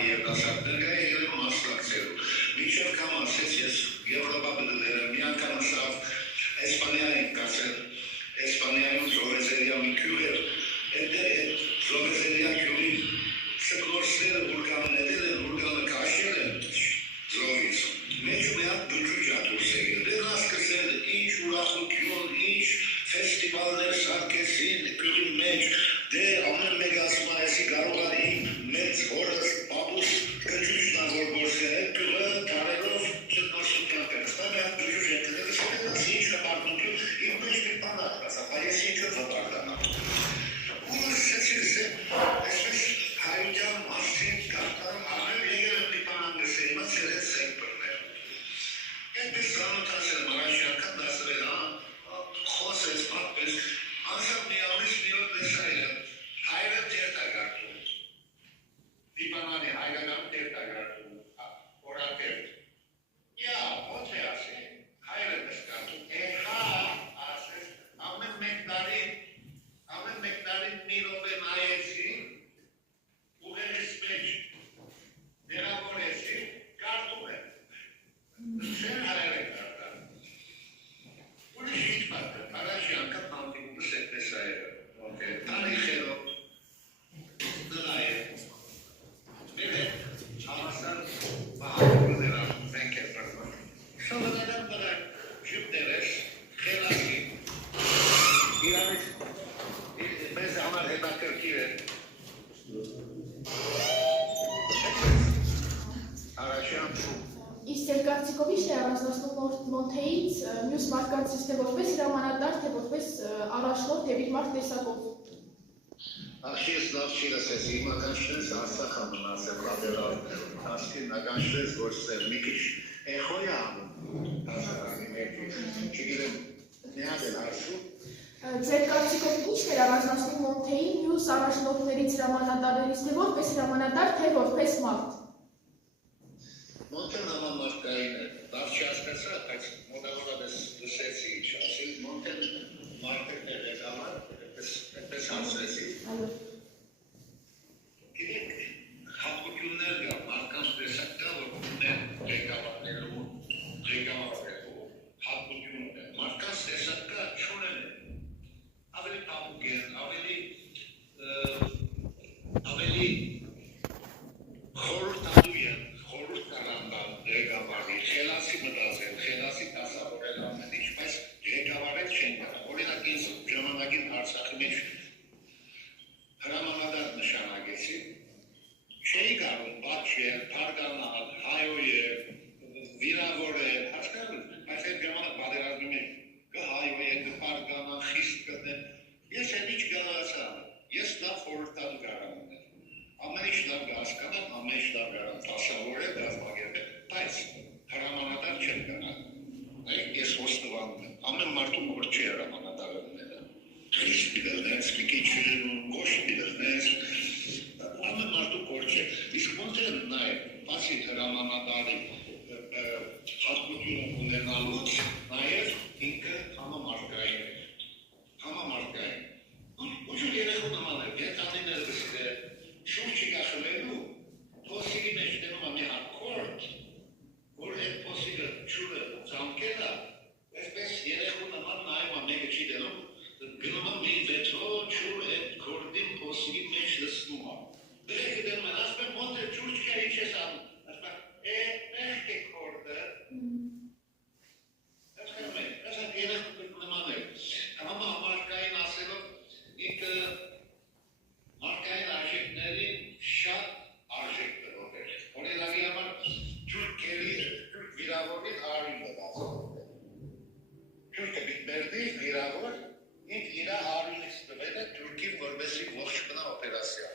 հայ երիտասարդները եղել են մասնակցելու։ Մինչև կամ ասեց ես Եվրոպա բդլել եմ, մի անգամ ասավ Էսպանիայում կացել, Էսպանիայում Զովեզելիա մի քյուր էր, այդ Զովեզելիա քյուրի շքորսները ուրգաններ են, ուրգանը կաշել են զովից։ Մեջ մի հատ բջուջ ատուս եղել, դեռ ասկսել ինչ ուրախություն, ինչ ֆեստիվալներ սարքեցին քյուրի մեջ, դե ամեն մեկ ասում այսի կարող է իմ մեծ հորս պապուս բջուջն որ գործել է, քյուրը տարերով շքորսության կստա մի հատ բջուջ է դրել, ինչ նպատակություն, իմ մեջ մի բան ասա, այս ինչը վտարդանա։ Ու ասեցի, այսպես հայության մասին կարտարում ամեն եղել եմ մի բան անգսել, հիմա ծերեց սեկտորներ։ Այդպես ծանոթացել եմ առաջի անգամ դասվել, խոսեց, պատպես, անցավ մի ամիս մի օր տեսայել եմ, հայրը տերտագարդում, դիպանանի հայրական տերտագարդում, օրատերտ։ Յա, ոնց է ասի, հայրը դեսկարդում, հա, ասես, ամեն մեկ տարի մի ռոպե նայեցի, ուղերս մեջ դերավորեցի, կարտում է։ Ձեր հայր է կարտան։ Ուրիշ ինչ պատը, առաջի անգամ համտիկումս էդպես այրը, տարիխերով, նրա է։ Մեր հետ համասան բահարում դրան, մենք է պրվում։ Շողներն դրան, ժիպներ ես, խելացի, իրանից, մեզ համար հետաքրքիր է։ Առաջյան շում։ Իսկ ձեր կարծիքով ի՞նչն է առանձնացնում Մոնթեից մյուս մարդկանցից, թե որպես հրամանատար, թե որպես առաջնորդ եւ իր մարդ տեսակով։ Ես լավ չի լսես, հիմա կանչնես Արցախը մնացել ռադերալներում, ասկին ականչնես գործել մի քիչ էխոյ է անում, ասարանի մեկի, չգիտեմ, միատ են հարցում։ Ձեր կարծիքով ի՞նչն է առանձնացնում Մոնթեի մյուս առաջնորդներից հրամանատարներից, թե որպես հրամանատար, թե որպես մարդ։ Մոնթեն համամարտկային է, լավ չհասկացա, բայց մոտավորապես լսեցի ինչ ասել, Մոնթեն մարդերն է ղեկավար, այդպես հարցրեցի։ Գիտեք, հատկություններ կա, մարդկանց տեսակ կա, որ ունեն ղեկավարներու, հատկություն ունեն, մարդկանց տեսակ կա, չունեն են, ավելի տապուկ են, ավելի խորհրդատու են, խորհուրդ կարանդան ղեկավարի, խելացի մտածել, խելացի դասավորել ամեն ինչ, բայց ղեկավարել չեն կարող, օրինակ ինձ ժամանակին Արցախի մեջ հրամանատար նշանակեցի, չէի կարող բաչել, թարգանալ, հայոյել, վիրավորել, հասկանում, բայց այդ ժամանակ պատերազմում եմ կհայոյել, կթարգանալ, խիստ կտնել, ես այդ ինչ գալացա, ես լավ խորհրդատու կարամ ունել, ամեն ինչ լավ կհասկանամ, ամեն ինչ լավ կարամ դասավորել, դասվագերել, բայց հրամանատար չեմ գնալ, ես ոստովանում եմ, ամեն մարդու կոր չի հրամանատարը ունելը, խիստ պիլրնես, մի քիչ գոշ պիլրնես, ամեն մարդու կոր չէ, իսկ ոնց է նայ, բացի հրամանատարի հատկություն ունենալուց, նաև ինքը համամարտկային է, համամարտկային, ուժու երեխու նման է, գետանիներ վսկը, շուրջ կախլելու, փոսիկի մեջ դնում է մի հատքորդ, որ այդ փոսիկը չուրը ծամկել է, այսպես երեխու նման նայում է մեկը չի դնում, գնում է մի վեթո չուր այդ քորդին փոսիկի մեջ լսնում է, դրեքը դնում են, ասպեն մոտ է չուր չկա ինչ ես անում, ասպեն պետք է քորդը, ասպեն մենք, ասպեն երեխու նման է, համամարտկային ասելով, ինքը մարդկային արժեքներին շատ արժեք տրով էր, օրինակի համար թուրքերի, թուրք վիրավորի հարին դպասով, թուրքը բերդի վիրավոր, ինք իրա հարինից տվել է թուրքին որպեսի ողջ բնա օպերասիա,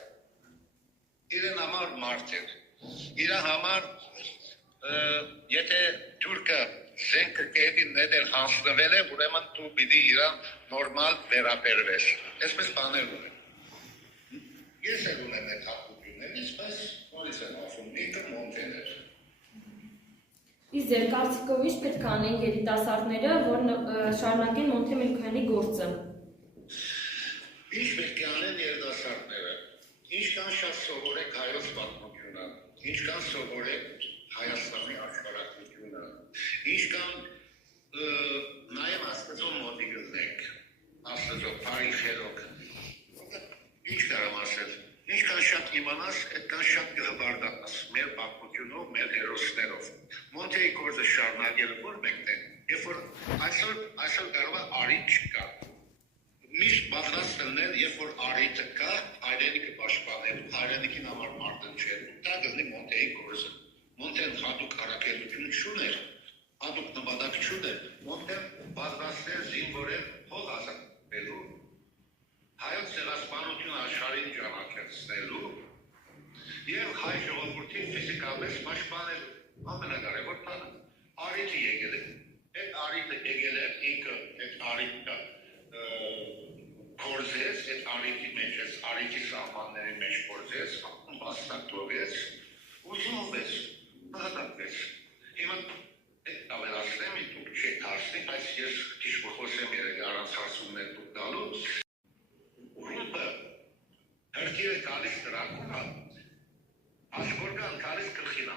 իրեն համար մարդ էր, իրա համար, եթե թուրքը զենքը կետին նետել հանցնվել է, ուրեմն դու պիտի իրան նորմալ վերապերվես, այսպես բաներ ունեն, ես էլ ունեմ այդ հատկություններից, բայց նորից եմ ասում, ինքը Մոնթեն էր։ Իսկ ձեր կարծիքով ինչ պետք է անեն երիտասարդները, որ շարունակեն Մոնթե Մելիքյանի գործը։ Ինչ պետք է անեն երիտասարդները, ինչքան շատ սովորեք հայոց պատմությունը, ինչքան սովորեք Հայաստանի աշխարհակությունը, ինչքան նաև Աստծո մոտի գտնեք, Աստծո բարի խելոք, ինչ կարամ ասել, ինչքան շատ իմանաս, այդքան շատ կհբարդանաս մեր պատմությունով, մեր հերոսներով։ Մոնթեի գործը շարունակելը որ մեկն է, երբ որ այսօր կարող է առիթ չկա։ Միշտ պատրաստ լինել, երբ որ առիթը կա, հայրենիքը պաշտպանելու, հայրենիքին համար մարտնչելու, դա գտնի Մոնթեի գործը։ Մոնթեն հատուկ առաքելություն չուներ, հատուկ նպատակ չուներ, Մոնթեն պատրաստ էր զինվորել հող ազատվելու, հայոց ցեղասպանությունը աշխարհին ճանաչեցնելու եւ հայ ժողովրդին ֆիզիկապես պաշտպանելու ամենակարևոր բանը առիթը եկել է այդ առիթը եկել է ինքը այդ առիթը կորզեց այդ առիթի մեջ այս առիթի սահմանների մեջ կորզեց հաստատվեց ուսումնվեց նահատակվեց հիմա այդ ավելացնեմ դուք չեք հարցնի բայց ես քիչ խոսեմ երեք առանց հարցումներ դուք տալու Հերթիրը կալիս տրակուղա, ասկորգան կալիս կրխինա,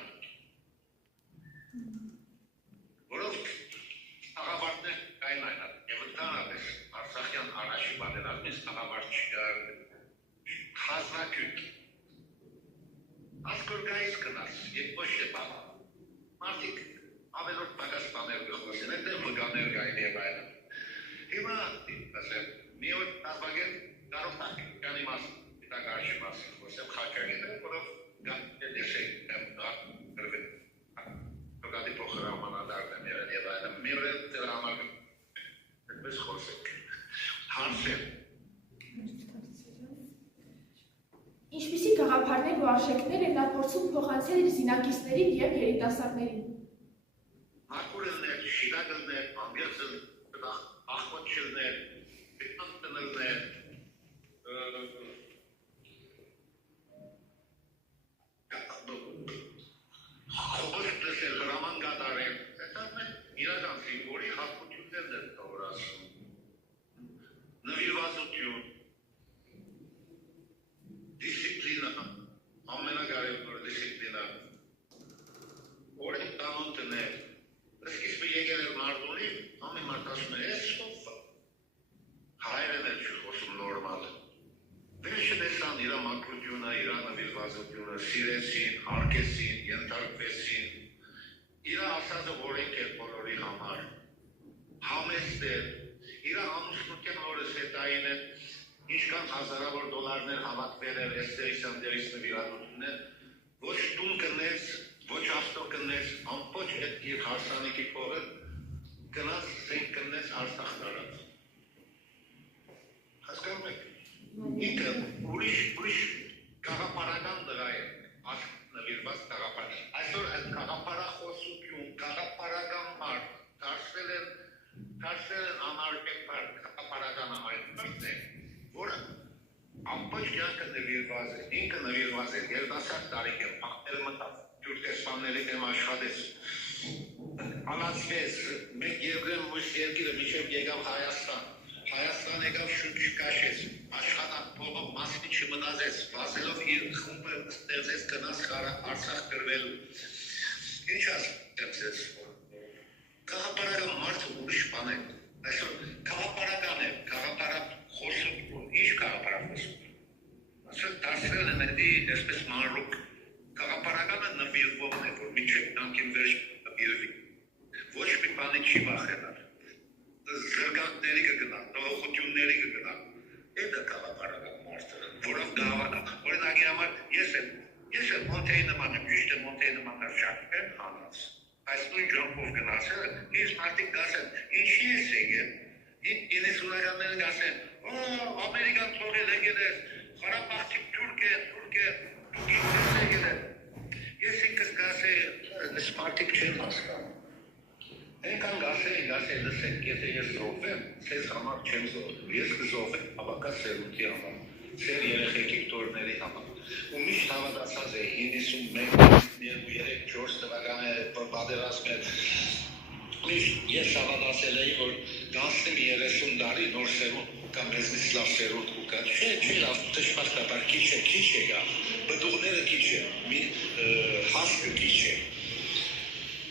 որով աղավարտներ կային այնատ, և ընդանապես Արցախյան առաջի պատենալմից աղավարտ խազնակյուտ, ասկորգայից կնաս, և ոչ է բաղա, մարդիկ ավելորդ պագասպաներ գխոսին, այդտեղ վգաներ կային և այլն։ Հիմա, մի օր տասվագեն կարող տականի մաս Տակարշի մասին խոսեմ խաչագին է, որով դեսեք եմ գրվել, տոգադի փոխրամանադարն եմ եղել և այլն, միրել դրա համար այդպես խոսեք, հարսեմ։ Ինչպիսի գաղափարներ ու արժեքներ են նա փորձում փոխանցել իր զինակիցներին և երիտասարդներին։ Մակուրելներ, շիրակելներ, ամբյացն, աղմոտ տնելներ, խոհոշ տեսել, հրաման կատարել, իրական զինվորի հատկություններն են տավորացում, նվիրվածություն, դիսցիպլինա, ամենակարևորը դիսցիպլինա, օրենք կանոն տնել, սկիզբը եկել էր Մարտունի, ամեն մարդ ասում է, ես ով հայերեն էլ չի խոսում նորմալ, վերջը տեսան իրա մակրությունը, իրա նվիրվածությունը, սիրեցին, հարգեցին, ենթարկվեցին, իրա ասածը օրենք էր բոլորի համար, համեստ էր, իրա ամուսնության օրը սետային է, ինչքան հազարավոր դոլարներ հավաքվել էր էստերիսան դերիս նվիրատություններ, ոչ տուն կնեց, ոչ ավտո կնեց, ամբողջ այդ իր հարսանիքի փողը գնաց զենք կնեց Արցախ տարած։ Հասկանում եք։ Ինքը ուրիշ կաղապարական դրա է, նվիրված կաղապար։ Այսօր այդ կաղապարախոսություն, կաղապարական մարդ, դարձել են ամարկեպար կաղապարականը այն մրտ է, որը ամբողջ կյանքը նվիրված է, ինքը նվիրված է, երդասարդ տարիք է, պաղտերը մտավ, թուրքեսպանների դեմ աշխատեց, անացվեց, մեկ Եվրեմ մույս երկիրը միջև եկավ Հայաստան, Հայաստան եկավ շուտ չկաշեց, աշխատանք փողը մասնի չմնացեց, վազելով իր խումբը ստեղծեց գնաց Արցախ գրվելու։ Ինչ ասեմ ձեզ, կաղապարական մարդը ուրիշ բան է, այսօր կաղապարական է, կաղապարակ խոսում, ինչ կաղապարակ խոսում։ Այսօր դարձրել են էդի այսպես մանրուկ, կաղապարականը նվիրվողն է, որ միջև տանքին վերջ նվիրվի, ոչ մի բանի չի վախենալ։ Զրկանքների կգնան, նողոխությունների կգնան, էդը կաղապարական մարդը, որով գավանա, օրինակի համար ես եմ Մոնթեի նման եմ, յուշտ եմ Մոնթեի նման շարք եմ հանած, այս նույն ժամպով գնացել, ինձ մարդիկ գասեն, ինչի ես եկել, 90-ականները գասեն, Ամերիկան թողել եկել ես, Ղարաբաղցի թուրք է, դուք ինքս եկել ես, ես ինքս գասել, այս մարդիկ չեն հասկանում։ Այնքան գասել, լսեք, եթե ես զոհվեմ, ձեզ համար չեմ զոհվի, ես կզոհվեմ հավաքած սերունդի համար, ձեր երեխեքի տորների համար, ու միշտ հավատացած է 91-4 թվականը պատերազմ էր, միշտ ես հավատացել էի, որ գանցնեմ 30 տարի նոր սերունդ կամ մեզնից լավ սերունդ կուկա, չէ լավ, տշպաստաբար քիչ է գա, բդուղները քիչ է, հասկի չէ։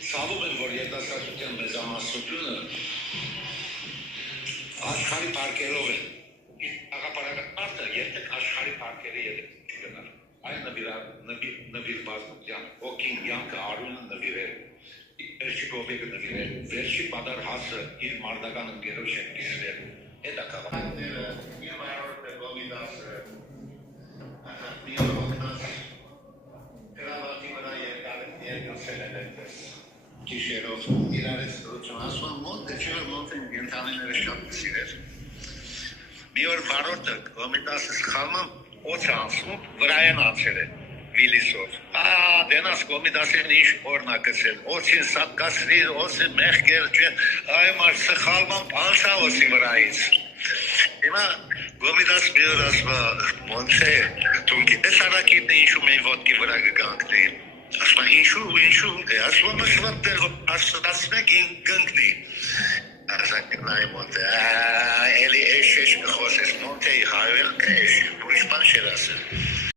Սալում են, որ երիտասարդության մեծամասնությունը աշխարհի պարկերով են։ Աղապարական մարդը երբեք աշխարհի պարկերի ելեք չգնար։ Այն նվիրվածության ոգին յանքը արունը նվիրել։ Վերջի գոբեկը նվիրել, վերջի պատար հասը իր մարդական ընկերով չեն կիսվել։ Էդա կավակները, իր մայորը գոմիդասը, մի օրոքնած, գրավատի վրա երկուսել են այդպես, կիշերով, իրարեց դրություն, ասում մոնտը չէր մոնտեն գենթանիները շատ սիրեր։ Մի օր վարորդը գոմիդասը սխալմամ, օց է անցնում, վրա են անցել է, վիլիսով։ Դենաս գոմիդասին ինչ օրնակցել, օցին սատկասրի, օցի մեղկեր, այ մար սխալմամ անցա օցի վրայից։ Հիմա գոմիդաս մի օր ասվա, մոնցե, թունքի ես արակիտնը ինչու մեն ոտքի վրա գգանքնի։ Ասվա ինչու, ասվա մսվատ տեղ, ասվացնեք ինգնգնի։ Ասակնայի մոնտե, էլի էշ կխոսես մոնտեի հայվել կեշ, ուրիշ բան չեր ասել։